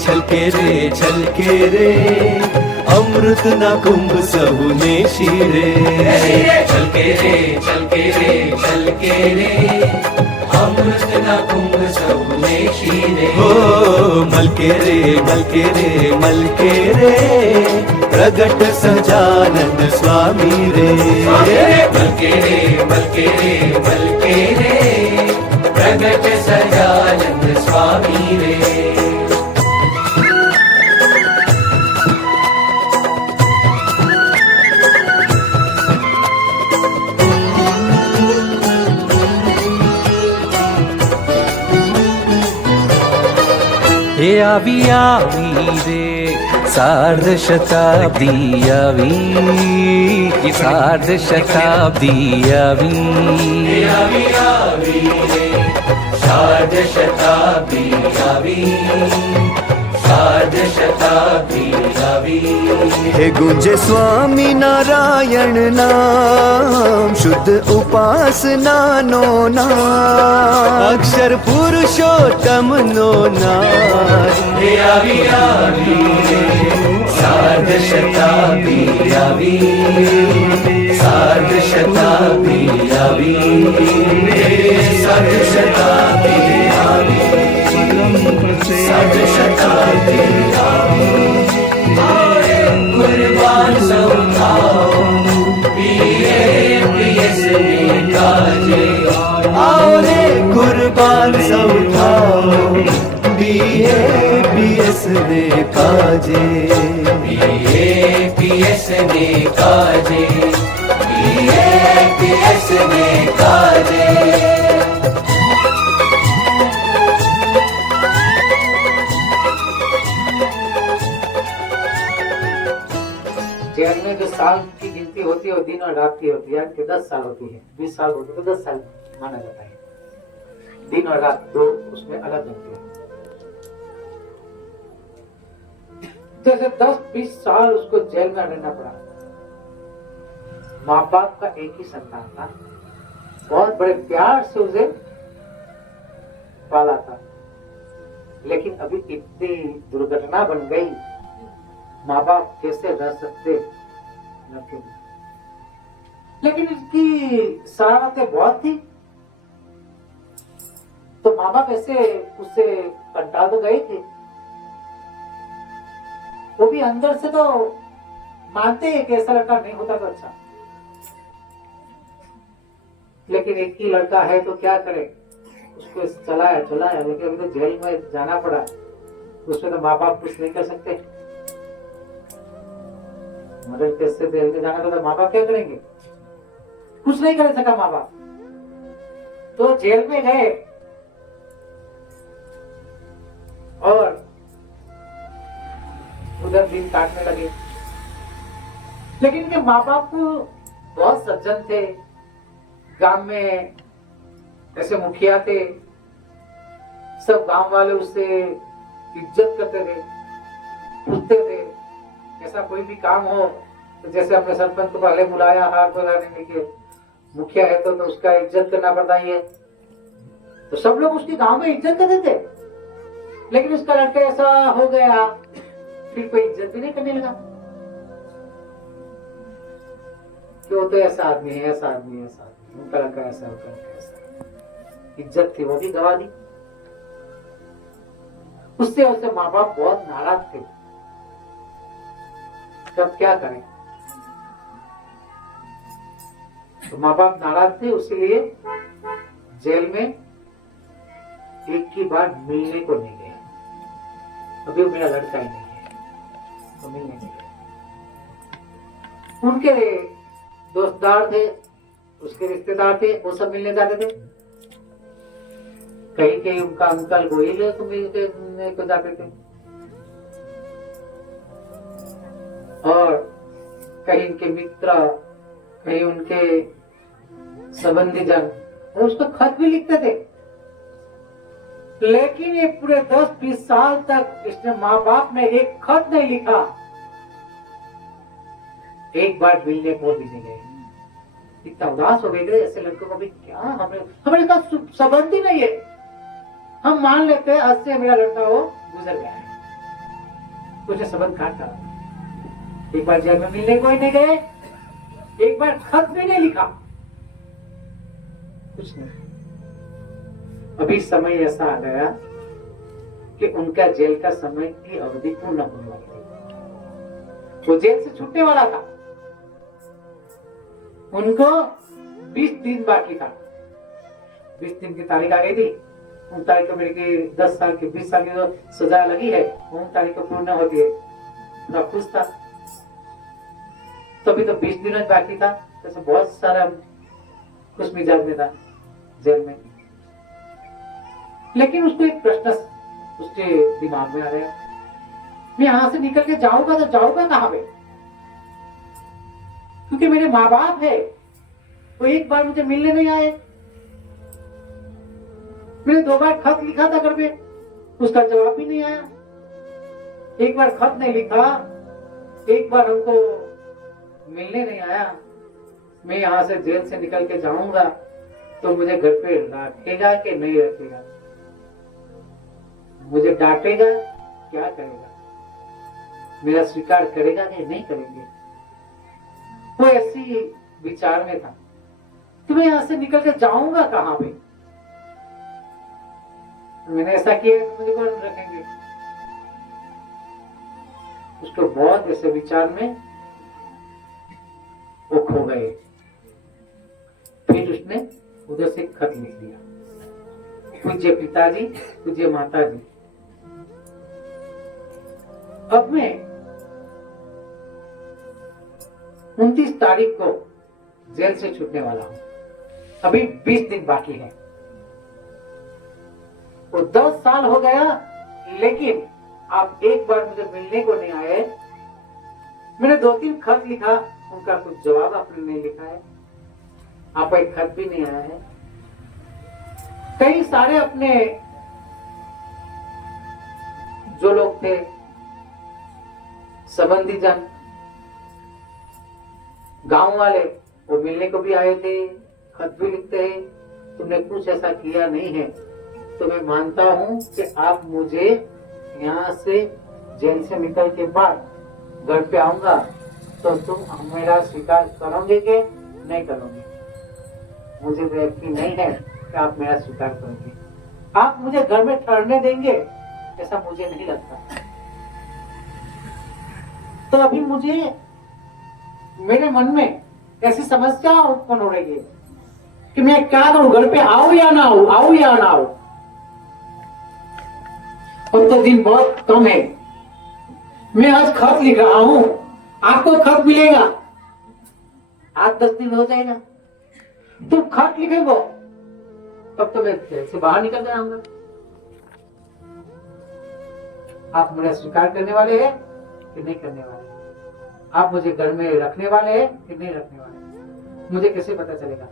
छलके रे अमृत ना कुंभ सहुने शीरे छलके रे अमृत ना कुंभ सहुने शीरे हो मलके रे प्रगट सजानंद स्वामी रे मलके रे प्रगट सजानंद स्वामी रे हे आवी रे सार्ध शताब्दी आवी सार्ध शताब्दी आवी रे सार्ध शताब्दी आवी सार्ध शताब्दी आवी हे गुंजे स्वामी नारायण नाम शुद्ध उपासना नो नाम अक्षर पुरुषोत्तम नो नाम हे आवी रे सार्ध शताब्दी आवी सार्ध शताब्दी आवी सार्ध शताब्दी आवी सार्ध शताब्दी आवी कुर्बान सौभाओ आओ रे कुर्बान सौभाओ BABS ने काजे BABS ने काजे BABS ने काजे जेल में जो साल की गिनती होती है वो दिन और रात की होती है, कि 10 साल होती है, 20 साल होती है तो 10 साल माना जाता है। दिन और रात दो उसमें अलग होती है। जैसे 10-20 साल उसको जेल में रहना पड़ा। माँ बाप का एक ही संतान था, बहुत बड़े प्यार से उसे पाला था, लेकिन अभी इतनी दुर्घटना बन गई, माँ बाप कैसे रह सकते। लेकिन इसकी शरारतें बहुत थी, तो माँ बाप ऐसे उससे कंटाल तो गए थे, वो भी अंदर से तो मानते हैं कि ऐसा लड़का नहीं होता तो अच्छा, लेकिन एक ही लड़का है तो क्या करे, उसको चलाया लेकिन अभी तो जेल में जाना पड़ा, उसमें तो माँ बाप कुछ नहीं कर सकते। मर्डर केस से जेल में जाना था तो माँ बाप क्या करेंगे, कुछ नहीं कर सका माँ बाप, तो जेल में गए और उधर दिन काटने लगे। लेकिन इनके माँ बाप बहुत सज्जन थे, गांव में ऐसे मुखिया थे, सब गांव वाले उससे इज्जत करते थे, पूछते थे, ऐसा कोई भी काम हो तो जैसे अपने सरपंच को पहले बुलाया हार बनाने के, मुखिया है तो उसका इज्जत करना पड़ता ही है, तो सब लोग उसके गांव में इज्जत करते थे। लेकिन उसका लड़का ऐसा हो गया, फिर कोई इज्जत भी नहीं करने लगा, कि वो तो ऐसा आदमी है, ऐसा आदमी है, ऐसा आदमी, उनका लड़का ऐसा, उनका लड़का ऐसा, इज्जत थी वो भी गवा दी। उससे माँ बाप बहुत नाराज थे, तब क्या करें, तो माँ बाप नाराज थे, उसलिए जेल में एक ही बार मिलने को नहीं गया। अभी वो मेरा लड़का ही नहीं है तो मिलने नहीं गया। उनके दोस्तदार थे, उसके रिश्तेदार थे, वो सब मिलने जाते थे, कहीं कहीं उनका अंकल गोयल है तो मिलने को जाते थे, और कहीं उनके मित्र, कहीं उनके संबंधी जन, वो उसको खत भी लिखते थे। लेकिन ये पूरे 10-20 साल तक इसने माँ बाप ने एक खत नहीं लिखा, एक बार मिलने को भी नहीं गए। इतना उदास हो गए, ऐसे लड़कों को भी क्या, हमारे साथ संबंध ही नहीं है, हम मान लेते हैं आज से मेरा लड़का हो गुजर गया है, उसने संबंध काट डाला। एक बार जेल में मिलने कोई नहीं गए, एक बार खत भी नहीं लिखा, कुछ नहीं। अभी समय ऐसा आ गया कि उनका जेल का समय की अवधि पूर्ण होने वाली थी। वो जेल से छूटने वाला था, उनको 20 दिन बाकी था। 20 दिन की तारीख आ गई थी। उन तारीख को मेरे की 10 साल की 20 साल की जो सजा लगी है उन तारीख को पूर्ण होती है। मैं खुश था, तभी तो 20 दिन बाकी था, तो बहुत सारा खुश मिजाज में था जेल में। लेकिन उसको एक प्रश्न उसके दिमाग में आ गया, मैं यहां से निकल के जाऊंगा तो जाऊंगा कहां पे, क्योंकि मेरे माँ बाप है, वो एक बार मुझे मिलने नहीं आए। मैंने 2 बार खत लिखा था घर पे, उसका जवाब भी नहीं आया। एक बार खत नहीं लिखा, एक बार हमको मिलने नहीं आया। मैं यहां से जेल से निकल के जाऊंगा तो मुझे घर पे रखेगा कि नहीं रखेगा, मुझे डांटेगा, क्या करेगा, मेरा स्वीकार करेगा कि नहीं करेंगे। वो ऐसी विचार में था कि मैं यहां से निकल के जाऊंगा कहां पे। मैंने ऐसा किया तो मुझे कौन रखेंगे। उसको बहुत ऐसे विचार में वो खो गए। फिर उसने उधर से खत लिख दिया, पूज्य पिताजी, पूज्य माताजी, अब मैं 29 तारीख को जेल से छूटने वाला हूं, अभी 20 दिन बाकी है। वो 10 साल हो गया, लेकिन आप एक बार मुझे मिलने को नहीं आए। मैंने 2-3 खत लिखा, उनका कुछ जवाब आपने नहीं लिखा है, आपका एक खत भी नहीं आया है। कई सारे अपने जो लोग थे संबंधी जन, गांव वाले, वो मिलने को भी आए थे, खत भी लिखते हैं। तुमने कुछ ऐसा किया नहीं है, तो मैं मानता हूं कि आप मुझे यहाँ से जेल से निकल के बाद घर पे आऊंगा तो तुम मेरा स्वीकार करोगे कि नहीं करोगे। मुझे तो यकीन नहीं है कि आप मेरा स्वीकार करोगे। आप मुझे घर में ठहरने देंगे ऐसा मुझे नहीं लगता। तो अभी मुझे मेरे मन में ऐसी समस्या उत्पन्न हो रही है कि मैं क्या करूं, घर पे आऊं या ना आऊं, आऊं या ना आऊं। अब तो दिन बहुत कम है, मैं आज खत लिख रहा हूं, आपको खत मिलेगा, 8-10 दिन हो जाएगा, तुम खत लिखेगो तब तो मैं जेल से बाहर निकल जाऊंगा। आप मेरा स्वीकार करने वाले हैं कि नहीं करने वाले, आप मुझे घर में रखने वाले हैं कि नहीं रखने वाले, मुझे कैसे पता चलेगा।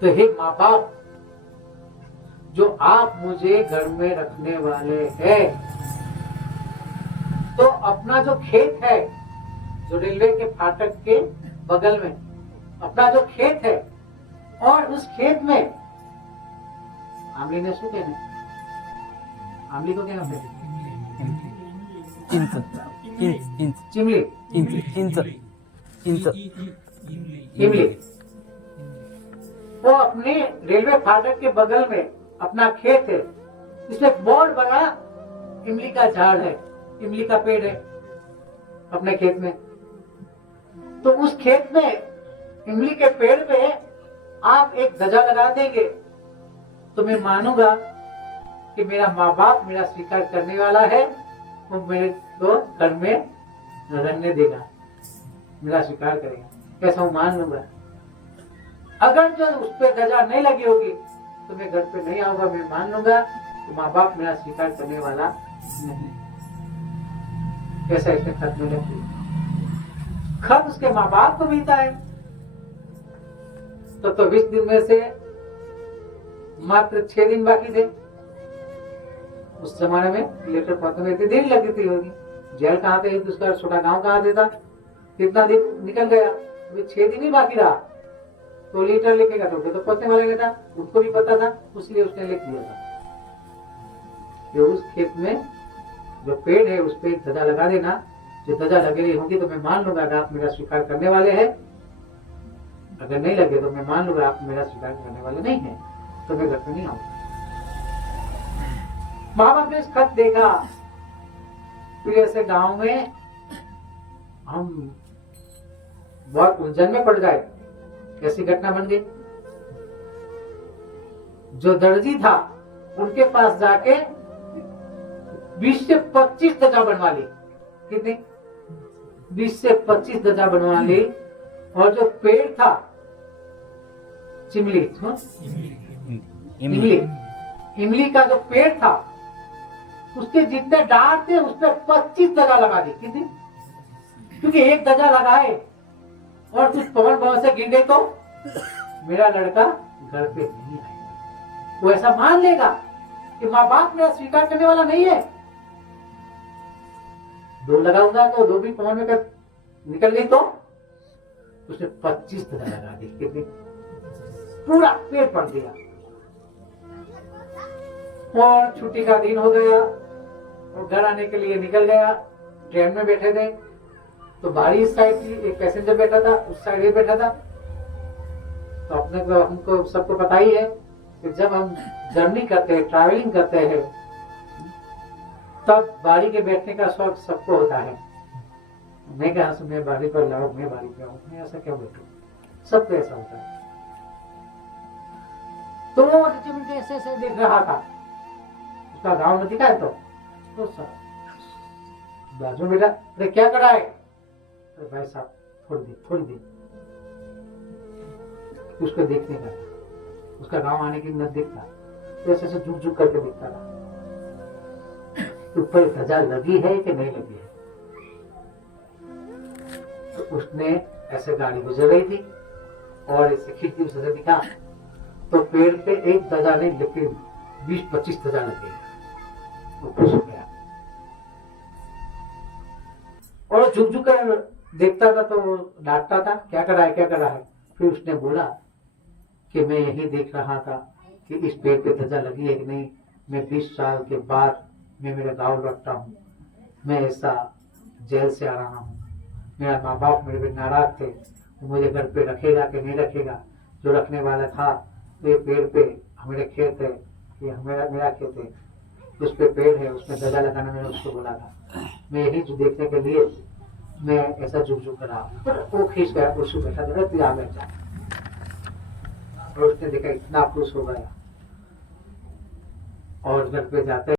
तो हे माँ बाप, जो आप मुझे घर में रखने वाले हैं, तो अपना जो खेत है, जो रेलवे के फाटक के बगल में अपना जो खेत है, और उस खेत में आमली ने शू कहने, आमली को क्या कहते हैं, चिमली, इमली। वो अपने रेलवे फाटक के बगल में अपना खेत है, इसमें बहुत बड़ा इमली का झाड़ है, इमली का पेड़ है अपने खेत में। तो उस खेत में इमली के पेड़ पे आप एक ध्वजा लगा देंगे तो मैं मानूंगा कि मेरा माँ बाप मेरा स्वीकार करने वाला है, वो मेरे को घर में रहने देगा, मेरा स्वीकार करेगा, ऐसा मान लूंगा। अगर जो उस पर ध्वजा नहीं लगी होगी तो मैं घर पे नहीं आऊंगा, मैं मान लूंगा कि माँ बाप मेरा स्वीकार करने वाला नहीं। कैसा इसने खत में लिखी, खत उसके माँ बाप को मिलता है। तो 20 दिन में से मात्र 6 दिन बाकी थे। उस जमाने में लेटर पहुंचने में इतनी देर लगती होगी, जेल कहाँ थे, उसका छोटा गांव कहाँ थे था, कितना दिन निकल गया, 6 दिन ही बाकी रहा। तो लेटर लिखेगा तो पहुंचने वाले था, उसको भी पता था, इसलिए उसने लिख दिया था। कि उस खेत में जो पेड़ है उस पे एक ध्वजा लगा देना। जो ध्वजा लगी होगी तो मैं मान लूंगा कि आप मेरा स्वीकार करने वाले हैं, अगर नहीं लगे तो मैं मान लूंगा आप मेरा स्वीकार करने वाले नहीं है, तो मैं घर पे नहीं आऊंगा। माँ बाप ने इस खत देखा, फिर ऐसे गांव में हम बहुत उलझन में पड़ गए। कैसी घटना बन गई, जो दर्जी था उनके पास जाके 20 से 25 ध्वजा बनवा ली। कितनी? 20 से 25 ध्वजा बनवा ली। और जो पेड़ था इमली का जो पेड़ था उसके जितने डांट थे उस पर 25 ध्वजा लगा दी। कितनी? क्योंकि एक ध्वजा लगाए और कुछ पवन भवन से गिर गई तो मेरा लड़का घर पे नहीं आएगा। वो ऐसा मान लेगा कि माँ बाप मेरा स्वीकार करने वाला नहीं है। दो लगाऊंगा तो दो भी पवन में निकल गई तो उसने 25 ध्वजा लगा दी। कितनी? पूरा पेड़ पड़ दिया। और छुट्टी का दिन हो गया और घर आने के लिए निकल गया। ट्रेन में बैठे थे तो बारी इस साइड थी, एक पैसेंजर बैठा था, उस साइड ये बैठा था। तो अपने को हमको सबको पता ही है कि जब हम जर्नी करते हैं, ट्रैवलिंग करते हैं, तब बारी के बैठने का शौक सबको होता है। मैं कहा से मैं बारी पर लाऊं, मैं बारी पे आऊं, मैं ऐसा क्या बैठूं, सबको ऐसा होता है। तो वो ऐसे ऐसे देख रहा था, उसका गांव में दिखा है तो सर बाजू बेटा, अरे क्या कर रहा है? अरे भाई साहब थोड़ी देर उसको देखने का था। उसका गांव आने की नजदीक था, तो ऐसे ऐसे झुक झुक करके देखता रहा ऊपर ध्वजा लगी है कि नहीं लगी है। तो उसने ऐसे गाड़ी गुजर रही थी और ऐसे खिड़की से दिखा तो पेड़ पे एक ध्वजा नहीं लेकिन 20-25 ध्वजा लगे। वो खुश हो गया और झुक झुक कर देखता था तो डांटता था, क्या कर रहा है, क्या कर रहा है। फिर उसने बोला कि मैं यही देख रहा था कि इस पेड़ पे ध्वजा लगी है कि नहीं। मैं 20 साल के बाद मैं मेरे गांव लौटता हूँ, मैं ऐसा जेल से आ रहा हूँ। मेरा माँ बाप मेरे पे नाराज थे, तो मुझे घर पे रखेगा कि नहीं रखेगा। जो रखने वाला था तो ये पेड़ पे हमारे खेत है, ये मेरा खेत है, उस पे पेड़ है, उसमें ध्वजा लगाना मैंने उसको बोला था। मैं यही जो देखने के लिए मैं ऐसा झुक झुक कर रहा। वो खींच गया, उसको बैठा था, तू यहाँ बैठ जा। और उसने देखा, इतना खुश हो गया और घर पे जाते